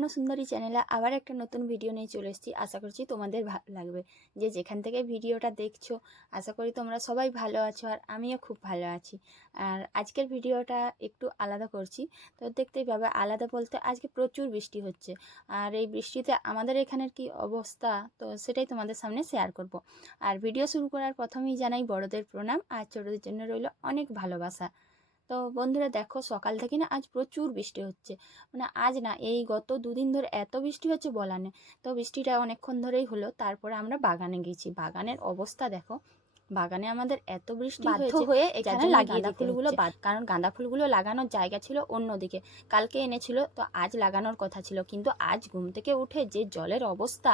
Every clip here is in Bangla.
লাবণ্য সুন্দরী চ্যানেলে আবার একটা নতুন ভিডিও নিয়ে চলে এসেছি। আশা করছি তোমাদের ভালো লাগবে। যে যেখান থেকে ভিডিওটা দেখছো, আশা করি তোমরা সবাই ভালো আছো আর আমিও খুব ভালো আছি। আর আজকের ভিডিওটা একটু আলাদা করছি। তো দেখতেই পাবে, আলাদা বলতে আজকে প্রচুর বৃষ্টি হচ্ছে। আর এই বৃষ্টিতে আমাদের এখানের কি অবস্থা, তো সেটাই তোমাদের সামনে শেয়ার করব। আর ভিডিও শুরু করার প্রথমেই জানাই বড়দের প্রণাম আর ছোটদের জন্য রইল অনেক ভালোবাসা। তো বন্ধুরা দেখো, সকাল থেকে না আজ প্রচুর বৃষ্টি হচ্ছে। মানে আজ না, এই গত দুদিন ধরে এত বৃষ্টি হচ্ছে বলা নেই। তো বৃষ্টিটা অনেকক্ষণ ধরেই হলো, তারপরে আমরা বাগানে গেছি। বাগানের অবস্থা দেখো, বাগানে আমাদের এত বৃষ্টি বাধ্য হয়েছে হয়ে যার এখানে জন্য লাগিয়ে গাঁদা দিতে ফুলগুলো হচ্ছে। কারণ গাঁদা ফুলগুলো লাগানোর জায়গা ছিল অন্যদিকে। কালকে এনেছিল, তো আজ লাগানোর কথা ছিল, কিন্তু আজ ঘুম থেকে উঠে যে জলের অবস্থা,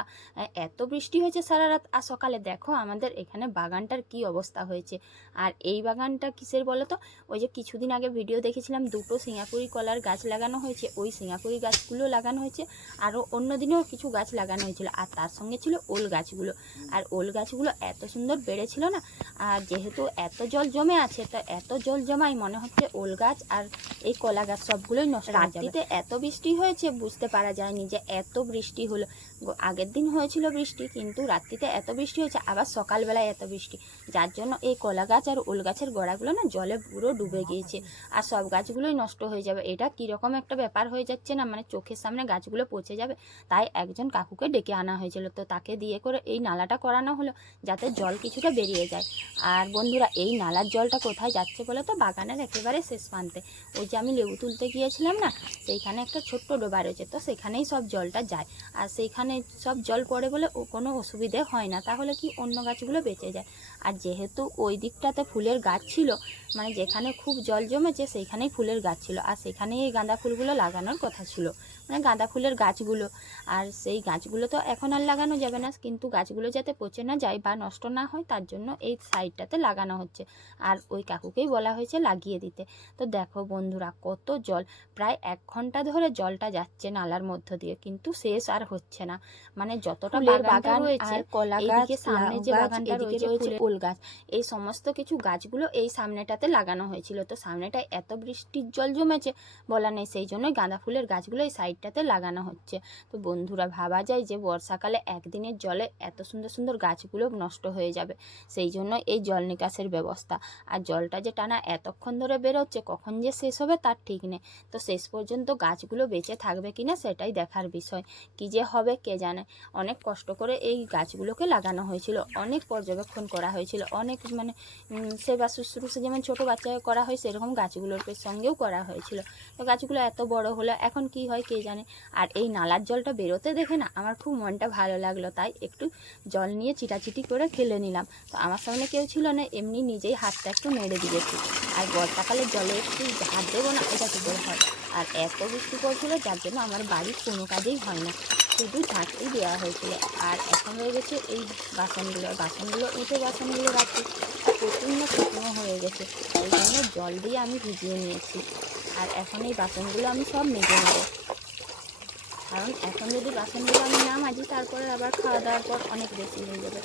এত বৃষ্টি হয়েছে সারা রাত। আর সকালে দেখো আমাদের এখানে বাগানটার কি অবস্থা হয়েছে। আর এই বাগানটা কিসের বলো তো, ওই যে কিছুদিন আগে ভিডিও দেখেছিলাম, দুটো সিঙ্গাপুরি কলার গাছ লাগানো হয়েছে, ওই সিঙ্গাপুরি গাছগুলো লাগানো হয়েছে। আরও অন্য দিনেও কিছু গাছ লাগানো হয়েছিল, আর তার সঙ্গে ছিল ওল গাছগুলো। আর ওল গাছগুলো এত সুন্দর বেড়েছিল না। আর যেহেতু এত জল জমে আছে, তো এত জল জমাই মনে হচ্ছে ওল গাছ আর এই কলা গাছ সবগুলোই নষ্ট হয়ে যাবে। রাত্রিতে এত বৃষ্টি হয়েছে, বুঝতে পারা যায়নি যে এত বৃষ্টি হলো। আগের দিন হয়েছিল বৃষ্টি, কিন্তু রাত্রিতে এত বৃষ্টি হয়েছে, আবার সকালবেলায় এত বৃষ্টি, যার জন্য এই কলা গাছ আর ওল গাছের গোড়াগুলো না জলে পুরো ডুবে গিয়েছে। আর সব গাছগুলোই নষ্ট হয়ে যাবে। এটা কীরকম একটা ব্যাপার হয়ে যাচ্ছে না, মানে চোখের সামনে গাছগুলো পচে যাবে। তাই একজন কাকুকে ডেকে আনা হয়েছিল, তো তাকে দিয়ে করে এই নালাটা করানো হলো, যাতে জল কিছুটা বেরিয়ে যায়। আর বন্ধুরা, এই নালার জলটা কোথায় যাচ্ছে বলো তো, বাগানের একেবারে শেষ প্রান্তে। ওই যে আমি লেবু তুলতে গিয়েছিলাম না, সেইখানে একটা ছোট্ট ডোবা রয়েছে, তো সেখানেই সব জলটা যায়। আর সেইখানে সব জল পড়ে বলে কোনো অসুবিধে হয় না, তাহলে কি অন্য গাছগুলো বেঁচে যায়। আর যেহেতু ওই দিকটাতে ফুলের গাছ ছিল, মানে যেখানে খুব জল জমেছে সেইখানেই ফুলের গাছ ছিল, আর সেখানেই এই গাঁদা ফুলগুলো লাগানোর কথা ছিল, মানে গাঁদা ফুলের গাছগুলো। আর সেই গাছগুলো তো এখন আর লাগানো যাবে না, কিন্তু গাছগুলো যাতে পচে না যায় বা নষ্ট না হয় তার জন্য এই সাইডটাতে লাগানো হচ্ছে। আর ওই কাকুকেই বলা হয়েছে লাগিয়ে দিতে। তো দেখো বন্ধুরা, কত জল, প্রায় 1 ঘন্টা ধরে জলটা যাচ্ছে নালার মধ্য দিয়ে, কিন্তু শেষ আর হচ্ছে না। মানে যতটা বাগান রয়েছে, আর কলা গাছ, এইদিকে সামনে লাউ যে গাছ, বাগানটা এদিকে রয়েছে ওল গাছ, এই সমস্ত কিছু গাছগুলো এই সামনেটাতে লাগানো হয়েছিল। তো সামনেটায় এত বৃষ্টির জল জমেছে বলা নেই, সেই জন্যই গাঁদা ফুলের গাছগুলো এই সাইডটাতে লাগানো হচ্ছে। তো বন্ধুরা, ভাবা যায় যে বর্ষাকালে একদিনের জলে এত সুন্দর সুন্দর গাছগুলো নষ্ট হয়ে যাবে, সেই জন্য এই জল নিকাশের ব্যবস্থা। আর জলটা যে টানা এতক্ষণ ধরে বেরোচ্ছে, কখন যে শেষ হবে তার ঠিক নেই। তো শেষ পর্যন্ত গাছগুলো বেঁচে থাকবে কিনা সেটাই দেখার বিষয়, কি যে হবে কে জানে। অনেক কষ্ট করে এই গাছগুলোকে লাগানো হয়েছিল, অনেক পর্যবেক্ষণ করা হয়েছিল, অনেক মানে সেবা শুশ্রূষা যেমন ছোটো বাচ্চাকে করা হয়, সেরকম গাছগুলোর সঙ্গেও করা হয়েছিল। তো গাছগুলো এত বড় হলো, এখন কি হয় কে জানে। আর এই নালার জলটা বেরোতে দেখে না আমার খুব মনটা ভালো লাগলো, তাই একটু জল নিয়ে চিটাচিটি করে খেলে নিলাম। তো আমার সামনে কেউ ছিল না, এমনি নিজেই হাতটা একটু নেড়ে দিয়েছি। আর বর্ষাকালে জলে একটু হাত দেবো না, এটা কী করে হয়। আর এত বৃষ্টি পড়ছিল, যার জন্য আমার বাড়ির কোনো কাজেই হয় না, শুধু ঝাঁটতেই দেওয়া হয়েছিল। আর এখন হয়ে গেছে এই বাসনগুলো উঠে বাসনগুলো রাখি, প্রচণ্ড শুকনো হয়ে গেছে, ওই জন্য জল দিয়ে আমি ভিজিয়ে নিয়েছি। আর এখন এই বাসনগুলো আমি সব মেজে নেব, কারণ এখন যদি বাসনগুলো আমি না মাজি, তারপরে আবার খাওয়া দাওয়ার পর অনেক বেশি হয়ে যাবে।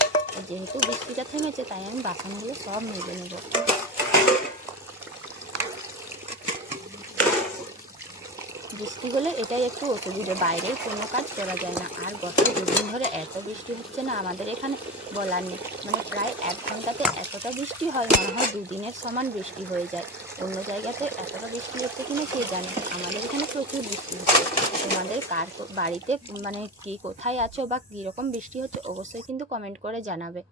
যেহেতু বৃষ্টিটা থেমেছে, তাই আমি বাসনগুলো সব মেজে নেব। বৃষ্টি হলে এটাই একটু অসুবিধে, বাইরের কোনো কাজ করা যায় না। আর গত দুদিন ধরে এত বৃষ্টি হচ্ছে না আমাদের এখানে, বলার নেই। মানে প্রায় 1 ঘন্টাতে এতটা বৃষ্টি হয়, মনে হয় দুদিনের সমান বৃষ্টি হয়ে যায়। অন্য জায়গাতে এতটা বৃষ্টি হচ্ছে কিনা কে জানে, আমাদের এখানে প্রচুর বৃষ্টি হচ্ছে। তোমাদের কার বাড়িতে মানে কি কোথায় আছো বা কীরকম বৃষ্টি হচ্ছে, অবশ্যই কিন্তু কমেন্ট করে জানাবে।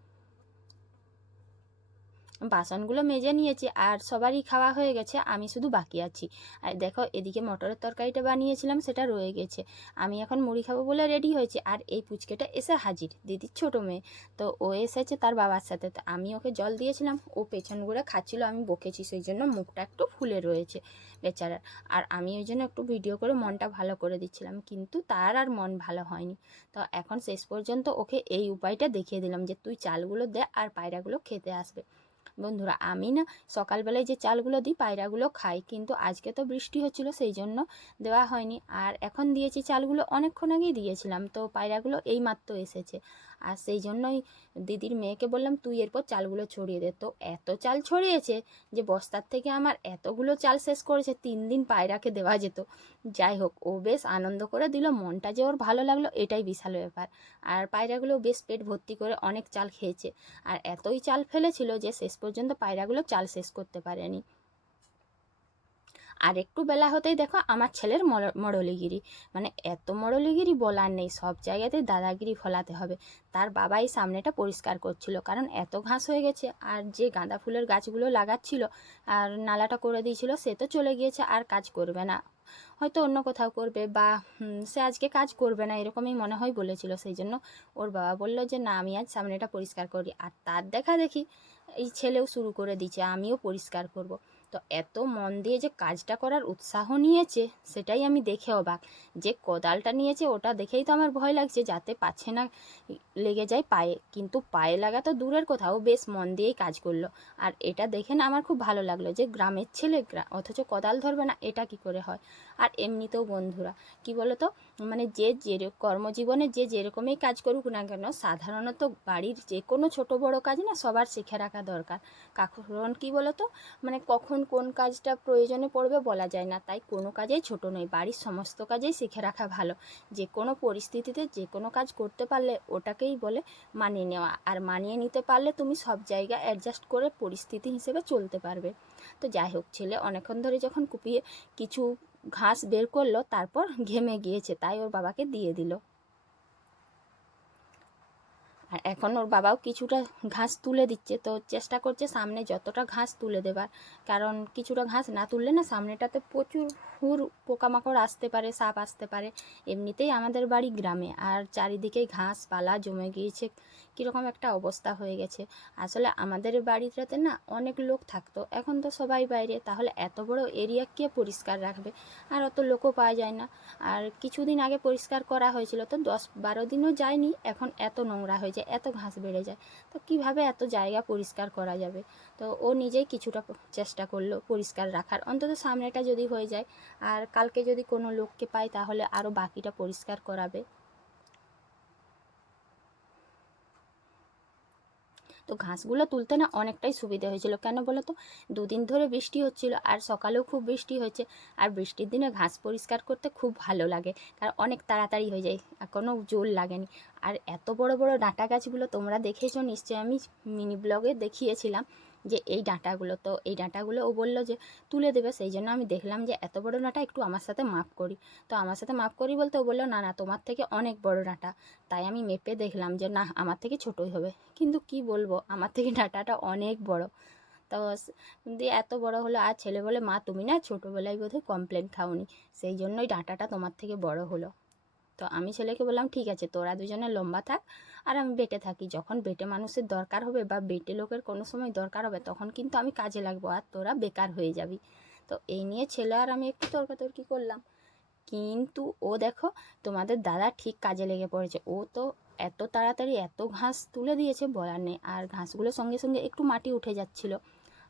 বাসনগুলো মেজে নিয়েছি আর সবারই খাওয়া হয়ে গেছে, আমি শুধু বাকি আছি। আর দেখো, এদিকে মটরের তরকারিটা বানিয়েছিলাম, সেটা রয়ে গেছে। আমি এখন মুড়ি খাবো বলে রেডি হয়েছি, আর এই পুচকেটা এসে হাজির, দিদির ছোটো মেয়ে। তো ও এসেছে তার বাবার সাথে, তো আমি ওকে জল দিয়েছিলাম, ও পেছন ঘুরে খাচ্ছিল, আমি বকেছি, সেই জন্য মুখটা একটু ফুলে রয়েছে বেচারার। আর আমি ওই জন্য একটু ভিডিও করে মনটা ভালো করে দিচ্ছিলাম, কিন্তু তার আর মন ভালো হয়নি। তো এখন শেষ পর্যন্ত ওকে এই উপায়টা দেখিয়ে দিলাম যে তুই চালগুলো দে আর পায়রাগুলো খেতে আসবে। বন্ধুরা আমি না সকালবেলায় যে চালগুলো দিই পায়রাগুলো খাই, কিন্তু আজকে তো বৃষ্টি হচ্ছিল সেই জন্য দেওয়া হয়নি। আর এখন দিয়েছি চালগুলো, অনেকক্ষণ আগেই দিয়েছিলাম, তো পায়রাগুলো এইমাত্র এসেছে। আর সেই জন্যই দিদির মেয়েকে বললাম তুই এরপর চালগুলো ছড়িয়ে দে। তো এত চাল ছড়িয়েছে যে বস্তার থেকে আমার এতগুলো চাল শেষ করেছে, 3 দিন পায়রাকে দেওয়া যেত। যাই হোক, ও বেশ আনন্দ করে দিল, মনটা যে ওর ভালো লাগলো এটাই বিশাল ব্যাপার। আর পায়রাগুলো বেশ পেট ভর্তি করে অনেক চাল খেয়েছে। আর এতই চাল ফেলেছিল যে শেষ পর্যন্ত পায়রাগুলো চাল শেষ করতে পারেনি। আর একটু বেলা হতেই দেখো আমার ছেলের মরলিগিরি, মানে এত মরলিগিরি বলার নেই, সব জায়গাতেই দাদাগিরি ফলাতে হবে। তার বাবাই সামনেটা পরিষ্কার করছিল, কারণ এত ঘাস হয়ে গেছে। আর যে গাঁদা ফুলের গাছগুলো লাগাচ্ছিল আর নালাটা করে দিয়েছিল, সে তো চলে গিয়েছে, আর কাজ করবে না, হয়তো অন্য কোথাও করবে, বা সে আজকে কাজ করবে না এরকমই মনে হয় বলেছিল। সেই জন্য ওর বাবা বললো যে না, আমি আজ সামনেটা পরিষ্কার করি। আর তার দেখা দেখি এই ছেলেও শুরু করে দিয়েছে, আমিও পরিষ্কার করব। তো এত মন দিয়ে যে কাজটা করার উৎসাহ নিয়েছে সেটাই আমি দেখে অবাক। যে কোদালটা নিয়েছে ওটা দেখেই তো আমার ভয় লাগছে যাতে পাছে না লেগে যায় পায়ে, কিন্তু পায়ে লাগা তো দূরের কথা, ও বেশ মন দিয়েই কাজ করলো। আর এটা দেখে না আমার খুব ভালো লাগলো যে গ্রামের ছেলে অথচ কোদাল ধরবে না, এটা কি করে হয়। আর এমনিতেও বন্ধুরা কি বলতো, মানে যে কর্মজীবনে যে যেরকমই কাজ করুক না কেন, সাধারণত বাড়ির যে কোনো ছোট বড় কাজ না সবার শিখে রাখা দরকার। কারণ কি বলতো, মানে কখন কোন কাজটা প্রয়োজনে পড়বে বলা যায় না, তাই কোনো কাজেই ছোট নয়, বাড়ির সমস্ত কাজেই শিখে রাখা ভালো। যে কোনো পরিস্থিতিতে যে কোনো কাজ করতে পারলে ওটাকেই বলে মানিয়ে নেওয়া। আর মানিয়ে নিতে পারলে তুমি সব জায়গা অ্যাডজাস্ট করে পরিস্থিতি হিসেবে চলতে পারবে। তো যাই হোক, ছেলে অনেকক্ষণ ধরে যখন কুপিয়ে কিছু ঘাস বের করলো, তারপর ঘেমে গিয়েছে, তাই ওর বাবাকে দিয়ে দিল। আর এখন ওর বাবাও কিছুটা ঘাস তুলে দিচ্ছে, তো চেষ্টা করছে সামনে যতটা ঘাস তুলে দেবার, কারণ কিছুটা ঘাস না তুললে না সামনেটাতে প্রচুর পোকামাকড় আসতে পারে, সাপ আসতে পারে। এমনিতেই আমাদের বাড়ি গ্রামে, আর চারিদিকেই ঘাস পালা জমে গিয়েছে, কীরকম একটা অবস্থা হয়ে গেছে। আসলে আমাদের বাড়িটাতে না অনেক লোক থাকতো, এখন তো সবাই বাইরে, তাহলে এত বড় এরিয়া কে পরিষ্কার রাখবে, আর অত লোকও পাওয়া যায় না। আর কিছুদিন আগে পরিষ্কার করা হয়েছিল, তো 10-12 দিনও যায়নি, এখন এত নোংরা হয়ে যায়, এত ঘাস বেড়ে যায়, তো কিভাবে এত জায়গা পরিষ্কার করা যাবে। তো ও নিজেই কিছুটা চেষ্টা করলো পরিষ্কার রাখার, অন্তত সামনেটা যদি হয়ে যায়। আর কালকে যদি কোনো লোককে পায় তাহলে আরও বাকিটা পরিষ্কার করাবে। তো ঘাসগুলো তুলতে না অনেকটাই সুবিধা হয়েছিল, কেন বলো তো, 2 দিন ধরে বৃষ্টি হচ্ছিল, আর সকালেও খুব বৃষ্টি হয়েছে। আর বৃষ্টির দিনে ঘাস পরিষ্কার করতে খুব ভালো লাগে, কারণ অনেক তাড়াতাড়ি হয়ে যায়, আর কোনো জোর লাগেনি। আর এত বড় বড় ডাঁটা গাছগুলো তোমরা দেখেছো নিশ্চয়ই, আমি মিনি ব্লগে দেখিয়েছিলাম যে এই ডাঁটাগুলো, তো এই ডাঁটাগুলো ও বললো যে তুলে দেবে, সেই জন্য আমি দেখলাম যে এত বড় ডাঁটা, একটু আমার সাথে মাপ করি। তো আমার সাথে মাপ করি বলতে ও বললো না না, তোমার থেকে অনেক বড় ডাঁটা। তাই আমি মেপে দেখলাম যে না, আমার থেকে ছোটই হবে, কিন্তু কি বলবো, আমার থেকে ডাঁটাটা অনেক বড়। তো দিয়ে এত বড় হলো, আর ছেলে বলে মা তুমি না ছোটোবেলায় বোধহয় কমপ্লেন খাওনি, সেই জন্যই ডাঁটাটা তোমার থেকে বড় হলো। তো আমি ছেলেকে বললাম ঠিক আছে, তোরা দুজনে লম্বা থাক আর আমি বেটে থাকি, যখন বেটে মানুষের দরকার হবে বা বেটে লোকের কোনো সময় দরকার হবে তখন কিন্তু আমি কাজে লাগবো, আর তোরা বেকার হয়ে যাবি। তো এই নিয়ে ছেলে আর আমি একটু তর্কাতর্কি করলাম, কিন্তু ও দেখো তোমাদের দাদা ঠিক কাজে লেগে পড়েছে। ও তো এত তাড়াতাড়ি এত ঘাস তুলে দিয়েছে বলার নেই, আর ঘাসগুলোর সঙ্গে সঙ্গে একটু মাটি উঠে যাচ্ছিল।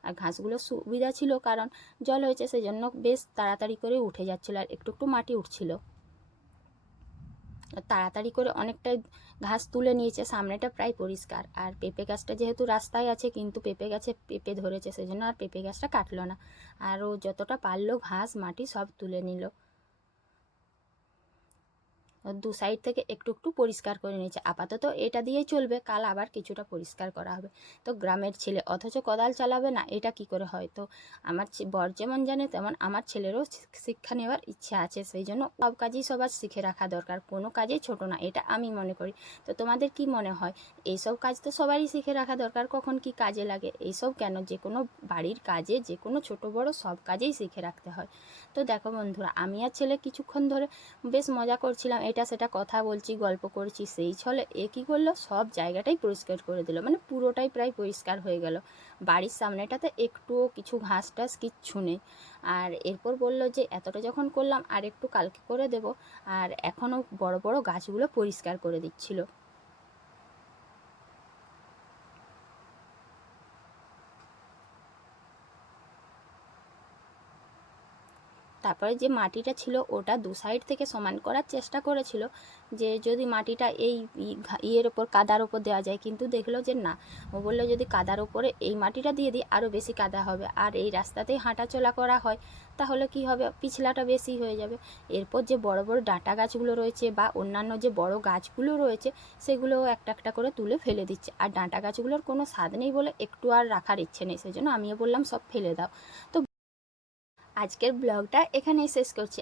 আর ঘাসগুলো সুবিধা ছিল কারণ জল হয়েছে, সেই জন্য বেশ তাড়াতাড়ি করে উঠে যাচ্ছিলো, আর একটু একটু মাটি উঠছিল। তাড়াতাড়ি করে অনেকটাই ঘাস তুলে নিয়েছে, সামনেটা প্রায় পরিষ্কার। আর পেঁপে গাছটা যেহেতু রাস্তায় আছে, কিন্তু পেঁপে গাছে পেঁপে ধরেছে, সেই জন্য আর পেঁপে গাছটা কাটলো না। আর ও যতটা পারলো ঘাস মাটি সব তুলে নিল, দু সাইড থেকে একটু একটু পরিষ্কার করে নিয়েছে। আপাতত এটা দিয়েই চলবে, কাল আবার কিছুটা পরিষ্কার করা হবে। তো গ্রামের ছেলে অথচ কোদাল চালাবে না, এটা কি করে হয়। তো আমার বর যেমন জানে তেমন আমার ছেলেরও শিক্ষা নেওয়ার ইচ্ছা আছে, সেই জন্য সব কাজই সবার শিখে রাখা দরকার, কোনো কাজেই ছোট না, এটা আমি মনে করি। তো তোমাদের কি মনে হয়, এইসব কাজ তো সবারই শিখে রাখা দরকার, কখন কি কাজে লাগে, এইসব কেন, যে কোনো বাড়ির কাজে যে কোনো ছোট বড় সব কাজেই শিখে রাখতে হয়। তো দেখো বন্ধুরা, আমি আর ছেলে কিছুক্ষণ ধরে বেশ মজা করছিলাম, এটা সেটা কথা বলছি, গল্প করছি, সেই ছলে এ কী করলো, সব জায়গাটাই পরিষ্কার করে দিল, মানে পুরোটাই প্রায় পরিষ্কার হয়ে গেল। বাড়ির সামনেটাতে একটুও কিছু ঘাস টাস কিচ্ছু নেই। আর এরপর বলল যে এতটা যখন করলাম আর একটু কালকে করে দেব। আর এখনও বড় বড় গাছগুলো পরিষ্কার করে দিচ্ছিল। তারপরে যে মাটিটা ছিল ওটা দু সাইড থেকে সমান করার চেষ্টা করেছিল, যে যদি মাটিটা এই ইয়ের ওপর কাদার ওপর দেওয়া যায়, কিন্তু দেখলো যে না, ও বললো যদি কাদার ওপরে এই মাটিটা দিয়ে দিই আরও বেশি কাদা হবে, আর এই রাস্তাতেই হাঁটাচলা করা হয় তাহলে কি হবে, পিছলাটা বেশি হয়ে যাবে। এরপর যে বড় বড় ডাঁটা গাছগুলো রয়েছে বা অন্যান্য যে বড় গাছগুলো রয়েছে সেগুলোও একটা একটা করে তুলে ফেলে দিচ্ছে, আর ডাঁটা গাছগুলোর কোনো স্বাদ নেই বলে একটু আর রাখার ইচ্ছে নেই, সেজন্য আমিও বললাম সব ফেলে দাও। তো আজকের ব্লগটা এখানেই শেষ করছি।